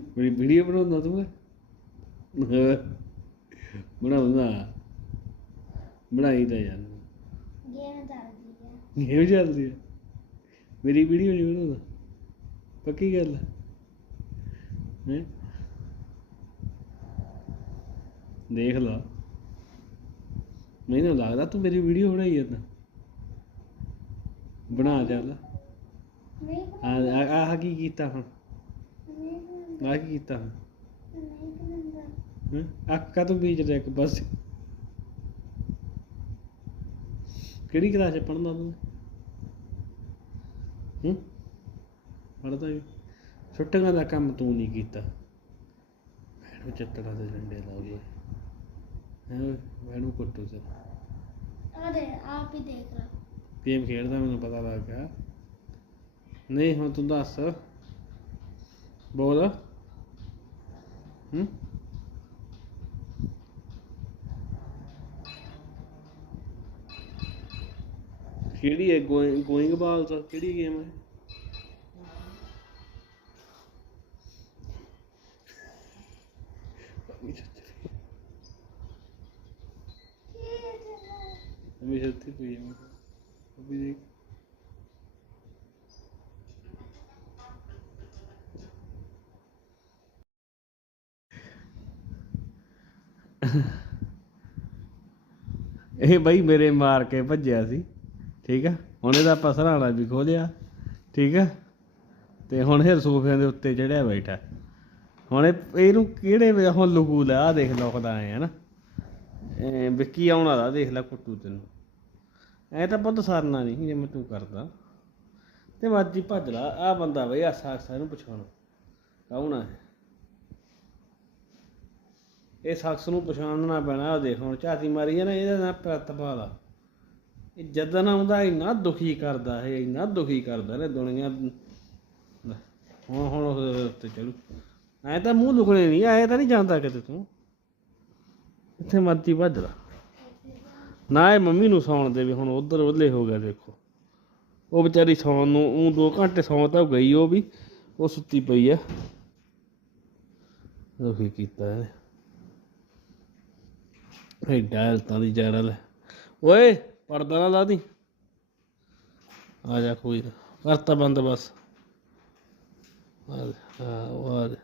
ਮੇਰੀ ਵੀਡੀਓ ਬਣਾਉਂਦਾ ਤੂੰ ਹੈਂ? ਬਣਾਉਂਦਾ। ਬਣਾਈ ਤਾਂ ਯਾਰ। ਗੇਮ ਚੱਲਦੀ ਆ। ਗੇਮ ਚੱਲਦੀ ਹੈ ਮੇਰੀ ਵੀਡੀਓ ਨਹੀਂ ਬਣਾਉਂਦਾ। ਪੱਕੀ ਗੱਲ ਹੈ ਹੈਂ? ਦੇਖ ਲਾ। ਮੈਨੂੰ ਲੱਗਦਾ ਤੂੰ ਮੇਰੀ ਵੀਡੀਓ ਬਣਾਈ ਜਾਂਦਾ। ਬਣਾ ਚੱਲ ਨਹੀਂ। ਆ ਆ- ਕੀ ਕੀਤਾ ਹੁਣ? ਆਹ ਕੀ ਕੀਤਾ? ਹੈਂ? ਅੱਖਾਂ ਤੋਂ ਬੀਜ ਰਿਹਾ ਇੱਕ ਪਾਸੇ? ਕਿਹੜੀ ਕਲਾਸ ਚ ਪੜ੍ਹਦਾ ਤੂੰ? ਹੂੰ? ਪੜ੍ਹਦਾ ਵੀ ਛੁੱਟੀਆਂ ਦਾ ਕੰਮ ਤੂੰ ਨਹੀਂ ਕੀਤਾ। ਮੈਨੂੰ ਚੱਤੜਾ ਦੇ ਡੰਡੇ ਲਾਉਗੇ ਹੈ? ਮੈਨੂੰ ਕੁੱਟੂ ਤੇ ਆ ਦੇ ਆਪ ਹੀ ਦੇਖ ਲੈ। ਗੇਮ ਖੇਡਦਾ ਮੈਨੂੰ ਪਤਾ ਲੱਗ ਗਿਆ। ਨਹੀਂ ਹੁਣ ਤੂੰ ਦੱਸ। ਬੋਲ। ਕਿਹੜੀ ਹੈ ਗੋਇੰਗ ਗੋਇੰਗ ਬਾਲ ਦਾ ਕਿਹੜੀ ਗੇਮ ਹੈ? ਹਮੇਸ਼ਾ ਤੇ ਪਈ ਅਭੀ ਦੇਖ। ਇਹ ਬਈ ਮੇਰੇ ਮਾਰ ਕੇ ਭੱਜਿਆ ਸੀ, ਠੀਕ ਆ? ਹੁਣ ਇਹਦਾ ਆਪਾਂ ਸਰਾਣਾ ਵੀ ਖੋਲਿਆ, ਠੀਕ ਆ? ਤੇ ਹੁਣ ਇਹ ਸੋਫਿਆਂ ਦੇ ਉੱਤੇ ਚੜਿਆ ਬੈਠਾ। ਹੁਣ ਇਹਨੂੰ ਕਿਹੜੇ ਵੇ ਹੁਣ ਲੁਕੂ ਲੈ ਆ ਦੇਖ ਲੁਕਦਾ ਐ ਹਨਾ ਵਿੱਕੀ ਆਉਣ ਵਾਲਾ ਦੇਖ ਲੈ ਕੁੱਟੂ ਤੈਨੂੰ। ਐ ਤਾਂ ਪੁੱਤ ਸਰਨਾ ਨਹੀਂ ਮੈਂ ਤੂੰ ਕਰਦਾ। ਤੇ ਮਰਜ਼ੀ ਭੱਜ ਲਾ ਆ ਬੰਦਾ ਬਈ ਆਸਾ ਆਸਾ ਇਹਨੂੰ ਪਛਾਣ ਕੌਣ ਆ ਇਹ? ਸ਼ਖਸ ਨੂੰ ਪਛਾਣਨਾ ਪੈਣਾ ਉਹ ਦੇਖ ਹੁਣ ਝਾਤੀ ਮਾਰੀ ਹੈ ਨਾ, ਇਹਦਾ ਨਾਂ ਪ੍ਰਤਪਾਲ ਆ। ਇਹ ਜਦੋਂ ਆਉਂਦਾ, ਇੰਨਾ ਦੁਖੀ ਕਰਦਾ ਇਹ, ਇੰਨਾ ਦੁਖੀ ਕਰਦਾ ਨੇ ਦੁਨੀਆ। ਹੁਣ ਹੁਣ ਉਹਦੇ ਉੱਤੇ ਚਲੂ। ਐ ਤਾਂ ਮੂੰਹ ਲੁਕਣੇ ਨਹੀਂ, ਐ ਤਾਂ ਨਹੀਂ ਜਾਂਦਾ ਕਿਤੇ ਤੂੰ। ਇੱਥੇ ਮਰਜ਼ੀ ਭੱਜਦਾ ਨਾ ਇਹ ਮੰਮੀ ਨੂੰ ਸੌਣ ਦੇ ਵੀ ਹੁਣ ਉਧਰ ਉਹਲੇ ਹੋ ਗਿਆ, ਦੇਖੋ। ਉਹ ਵਿਚਾਰੀ ਸੌਣ ਨੂੰ, ਉਹ 2 ਘੰਟੇ ਸੌਂ ਤਾਂ ਗਈ ਉਹ ਵੀ, ਉਹ ਸੁੱਤੀ ਪਈ ਆ। ਦੁਖੀ ਕੀਤਾ ਹੈ ਇਹ ਡਾਇਲਤਾਂ ਦੀ ਜੜਲ ਓਏ, ਪਰਦਾ ਨਾ ਲਾ ਦੀ। ਆ ਜਾ ਕੋਈ ਨਾ। ਕਰਤਾ ਬੰਦ ਬਸ। ਆ ਆ